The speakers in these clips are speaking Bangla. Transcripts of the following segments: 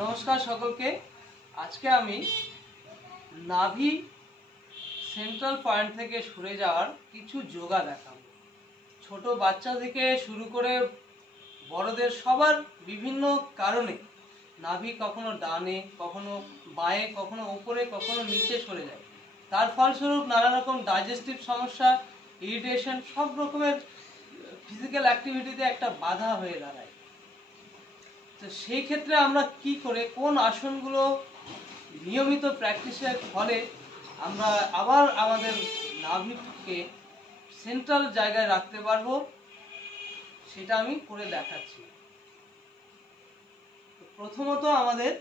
নমস্কার সকলকে। আজকে আমি নাভি সেন্ট্রাল পয়েন্ট থেকে সরে যাওয়ার কিছু যোগা দেখাবো। ছোট বাচ্চা থেকে শুরু করে বড়দের সবার বিভিন্ন কারণে নাভি কখনো ডানে, কখনো বাঁয়ে, কখনো উপরে, কখনো নিচে সরে যায়। তার ফলস্বরূপ নানা রকম ডাইজেস্টিভ সমস্যা, ইরিটেশন, সব রকমের ফিজিক্যাল অ্যাক্টিভিটিতে একটা বাধা হয়ে দাঁড়ায়। তো সেই ক্ষেত্রে আমরা কি করে কোন আসনগুলো নিয়মিত প্র্যাকটিসের ফলে আমরা আবার আমাদের নাভিকে সেন্ট্রাল জায়গায় রাখতে পারবো, সেটা আমি করে দেখাচ্ছি। প্রথমত আমাদের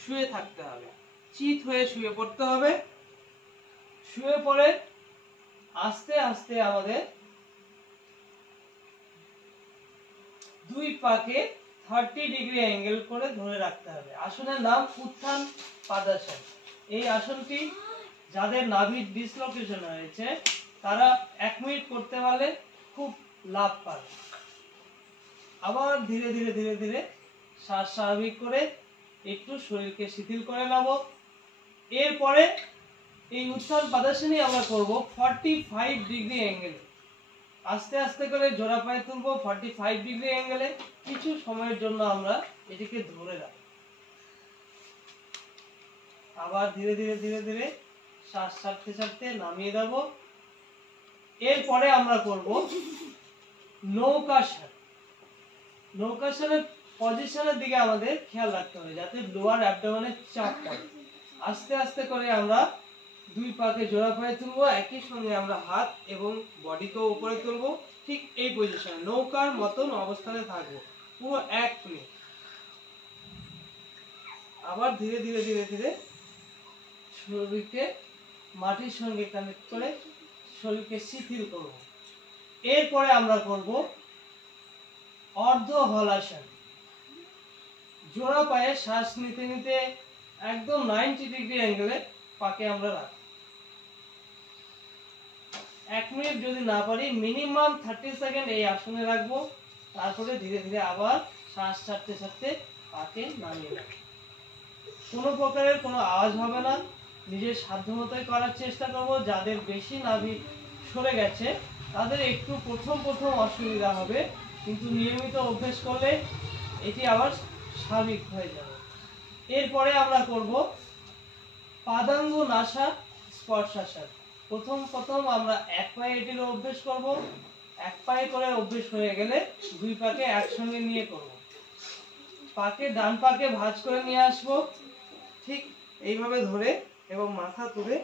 শুয়ে থাকতে হবে, চিত হয়ে শুয়ে পড়তে হবে। শুয়ে পড়ে আস্তে আস্তে আমাদের দুই পাকে 30 ডিগ্রি অ্যাঙ্গেল করে ধরে রাখতে হবে। আসনের নাম উত্থান পাদাসন। এই আসনটি যাদের নাভির ডিসলোকেশন হয়েছে তারা 1 মিনিট করতে পারলে খুব লাভ পাবে। আবার ধীরে ধীরে ধীরে ধীরে শ্বাস স্বাভাবিক করে একটু শরীরকে শিথিল করে নেব। এরপরে এই উত্থান পাদাসনই আমরা করব 45 ডিগ্রি অ্যাঙ্গেলে। আস্তে আস্তে করে জোড়া পায়ে তুলবো 45 ডিগ্রি অ্যাঙ্গেলে। কিছু সময়ের জন্য আমরা এটিকে ধরে রাখবো। আবার ধীরে ধীরে ধীরে ধীরে শ্বাস ছাড়তে ছাড়তে নামিয়ে দেব। এরপরে আমরা করব নৌকাসন। নৌকাসনের পজিশনের দিকে আমাদের খেয়াল রাখতে হবে যাতে লোয়ার অ্যাবডোমেনে চাপ পড়ে। আস্তে আস্তে করে আমরা দুই পাকে জোড়া পায়ে তুলবো, একই সঙ্গে আমরা হাত এবং বডিকেও উপরে তুলবো। ঠিক এই পজিশনে নৌকার মতন অবস্থানে থাকবো পুরো 1 মিনিট। আবার ধীরে ধীরে ধীরে ধীরে শরীরকে মাটির সঙ্গে কানেক্ট করে শরীরকে শিথিল করব। এরপরে আমরা করব অর্ধ হলাসন। জোড়া পায়ে শ্বাস নিতে নিতে একদম 90 ডিগ্রি অ্যাঙ্গেলে পাকে আমরা রাখব। 1 মিনিট যদি না পারি মিনিমাম 30 সেকেন্ড এই আসনে রাখবো। তারপরে ধীরে ধীরে আবার শ্বাস ছাড়তে ছাড়তে পাকে নামিয়ে রাখবো। কোনো প্রকারের কোনো আওয়াজ হবে না, নিজের সাধ্যমতোই করার চেষ্টা করব। যাদের বেশি নাভি সরে গেছে তাদের একটু প্রথম অসুবিধা হবে, কিন্তু নিয়মিত অভ্যেস করলে এটি আবার স্বাভাবিক হয়ে যাবে। এরপরে আমরা করব পাদাঙ্গ নাসা স্পর্শাসন। প্রথম আমরা 1 পায়ে এটির অভ্যেস করব। 1 পায়ে করে অভ্যেস হয়ে গেলে দুই পাকে একসঙ্গে নিয়ে করব। পাকে ডান পাকে ভাঁজ করে নিয়ে আসবো, ঠিক এইভাবে ধরে, এবং মাথা তুলে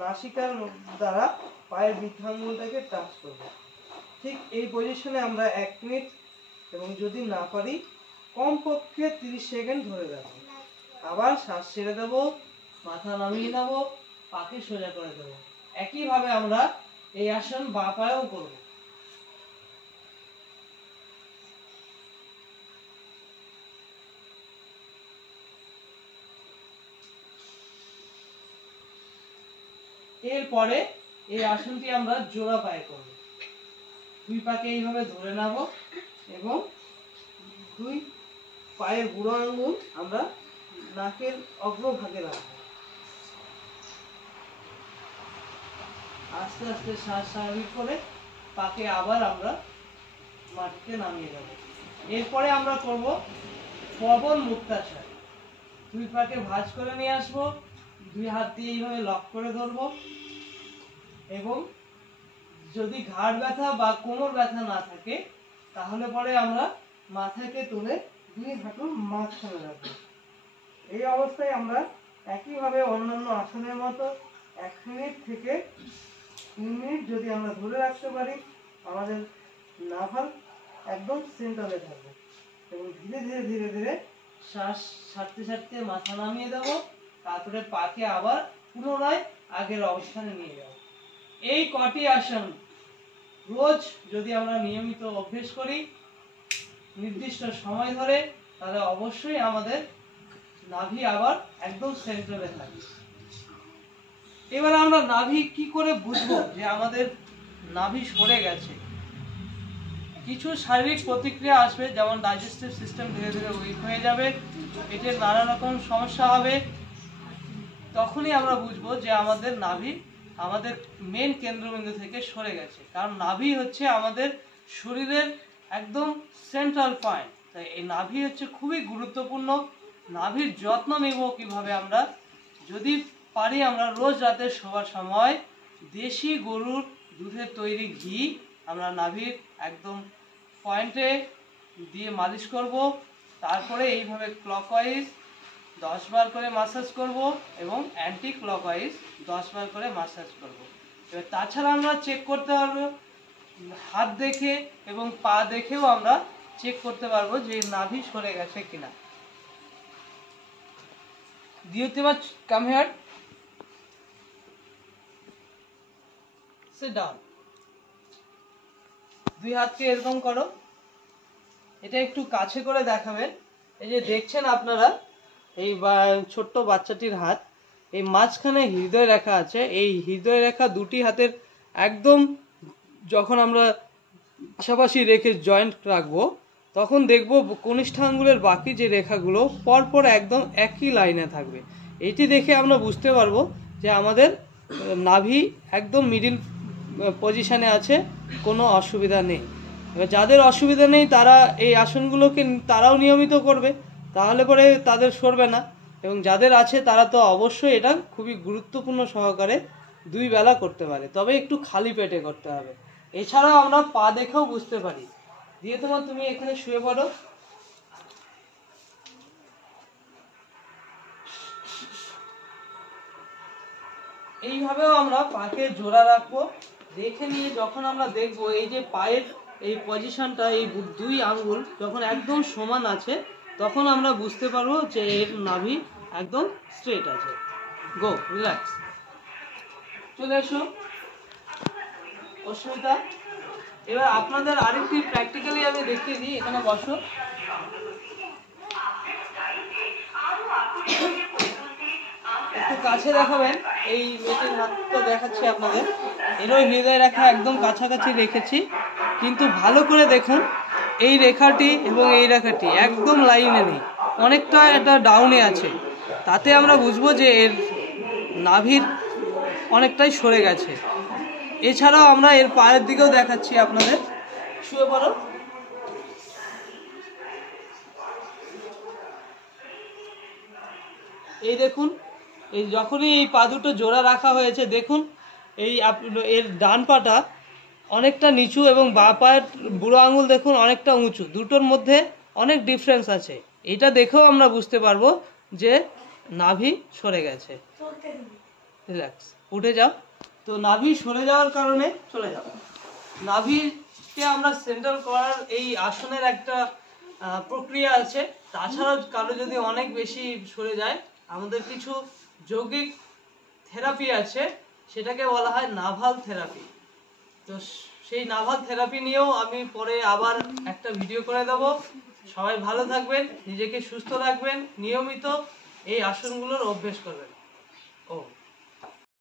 নাসিকার দ্বারা পায়ের বৃদ্ধাঙ্গুলটাকে টাচ করব। ঠিক এই পজিশনে আমরা 1 মিনিট এবং যদি না পারি কমপক্ষে 30 সেকেন্ড ধরে রাখবো। আবার শ্বাস ছেড়ে দেব, মাথা নামিয়ে নেব, পাকে সোজা করে দেব। একইভাবে আমরা এই আসন বাঁ পায়েও করব। এরপরে এই আসনটি আমরা জোড়া পায়ে করব। দুই পাকে এইভাবে ধরে নেব এবং দুই পায়ের বুড়ো আঙ্গুল আমরা নাকের অগ্রভাগে রাখব। আস্তে আস্তে শ্বাস স্বাভাবিক করে পাকে আবার আমরা মাটিতে নামিয়ে দেব। এরপরে আমরা করব পবন মুক্তাসন। দুই পাকে ভাঁজ করে নিয়ে আসবো, দুই হাত দিয়ে এইভাবে লক করে ধরবো, এবং যদি ঘাড় ব্যথা বা কোমর ব্যথা না থাকে তাহলে পরে আমরা মাথাকে তুলে দুই হাঁটুর মাঝখানে রাখবো। এই অবস্থায় আমরা একইভাবে অন্যান্য আসনের মতো 1 মিনিট থেকে 3 মিনিট যদি আমরা ধরে রাখতে পারি আমাদের নাভি একদম সেন্টারে থাকবে। এবং ধীরে ধীরে ধীরে ধীরে শ্বাস ছাড়তে ছাড়তে মাথা নামিয়ে দেব। তারপরে পাকে আবার পুনরায় আগের অবস্থানে নিয়ে যাব। এই কটি আসন রোজ যদি আমরা নিয়মিত অভ্যেস করি নির্দিষ্ট সময় ধরে, তাহলে অবশ্যই আমাদের নাভি আবার একদম সেন্টারে থাকবে। এবার আমরা নাভি কি করে বুঝবো যে আমাদের নাভি সরে গেছে? কিছু শারীরিক প্রতিক্রিয়া আসবে, যেমন ডাইজেস্টিভ সিস্টেম ধীরে ধীরে উইক হয়ে যাবে, পেটের নানা রকম সমস্যা হবে। তখনই আমরা বুঝবো যে আমাদের নাভি আমাদের মেন কেন্দ্রবিন্দু থেকে সরে গেছে, কারণ নাভি হচ্ছে আমাদের শরীরের একদম সেন্ট্রাল পয়েন্ট। তাই এই নাভি হচ্ছে খুবই গুরুত্বপূর্ণ। নাভির যত্ন নেব কিভাবে আমরা, যদি পারি আমরা রোজ রাতে শোবার সময় দেশি গরুর দুধের তৈরি ঘি আমরা নাভির একদম পয়েন্টে দিয়ে মালিশ করব। তারপরে এইভাবে ক্লকওয়াইজ 10 বার করে মাসাজ করব এবং অ্যান্টি ক্লকওয়াইজ 10 বার করে মাসাজ করব। এবার তাছাড়া আমরা চেক করতে পারবো হাত দেখে এবং পা দেখেও আমরা চেক করতে পারবো যে নাভি সরে গেছে কিনা। Do you think much? Come here. Sit down. দুই হাতকে এরকম করো। এটা একটু কাছে করে দেখাবেন। এই যে দেখছেন আপনারা এই ছোট্ট বাচ্চাটির হাত, এই মাঝখানে হৃদয় রেখা আছে। এই হৃদয় রেখা দুটি হাতের একদম যখন আমরা পাশাপাশি রেখে জয়েন্ট রাখবো তখন দেখবো কনিষ্ঠ আঙ্গুলের বাকি যে রেখাগুলো পরপর একদম একই লাইনে থাকবে। এটি দেখে আমরা বুঝতে পারবো যে আমাদের নাভি একদম মিডিল পজিশনে আছে, কোনো অসুবিধা নেই। এবার যাদের অসুবিধা নেই তারা এই আসনগুলোকে তারাও নিয়মিত করবে, তাহলে পরে তাদের সরবে না। এবং যাদের আছে তারা তো অবশ্যই এটা খুবই গুরুত্বপূর্ণ সহকারে 2 বেলা করতে পারে, তবে একটু খালি পেটে করতে হবে। এছাড়াও আমরা পা দেখেও বুঝতে পারি। দিয়ে তুমি এখানে শুয়ে পড়ো। এইভাবেও আমরা পাকে জোড়া রাখবো। রেখে নিয়ে যখন আমরা দেখবো এই যে পায়ের এই পজিশনটা, এই 2 আঙ্গুল যখন একদম সমান আছে তখন আমরা বুঝতে পারবো যে এর নাভি একদম স্ট্রেট আছে। গো, রিল্যাক্স, চলে এসো অস্মিতা। এবার আপনাদের আরেকটি প্র্যাকটিক্যালি আমি দেখিয়ে দিই। এখানে বসো। একটু কাছে দেখাবেন। এই মেয়েটির হাতটা দেখাচ্ছি আপনাদের। এরও হৃদয় রেখা একদম কাছাকাছি রেখেছি, কিন্তু ভালো করে দেখুন এই রেখাটি এবং এই রেখাটি একদম লাইনে নেই, অনেকটা এটা ডাউনে আছে। তাতে আমরা বুঝবো যে এর নাভির অনেকটাই সরে গেছে। এছাড়াও আমরা এর পায়ের দিকেও দেখাচ্ছি আপনাদের। শুয়ে পড়ো। এই দেখুন, এই যখনই এই পা দুটো জোড়া রাখা হয়েছে দেখুন এই এর ডান পাটা অনেকটা নিচু এবং বাঁ পায়ের বুড়ো আঙুল দেখুন অনেকটা উঁচু। দুটোর মধ্যে অনেক ডিফারেন্স আছে। এটা দেখেও আমরা বুঝতে পারবো যে নাভি সরে গেছে। রিল্যাক্স, উঠে যাও। তো নাভি সরে যাওয়ার কারণে চলে যাও। নাভিকে আমরা সেন্টার করার এই আসনের একটা প্রক্রিয়া আছে। তাছাড়াও কারো যদি অনেক বেশি সরে যায় আমাদের কিছু যৌগিক থেরাপি আছে, সেটাকে বলা হয় নাভাল থেরাপি। তো সেই নাভাল থেরাপি নিয়েও আমি পরে আবার একটা ভিডিও করে দেব। সবাই ভালো থাকবেন, নিজেকে সুস্থ রাখবেন, নিয়মিত এই আসনগুলোর অভ্যেস করবেন।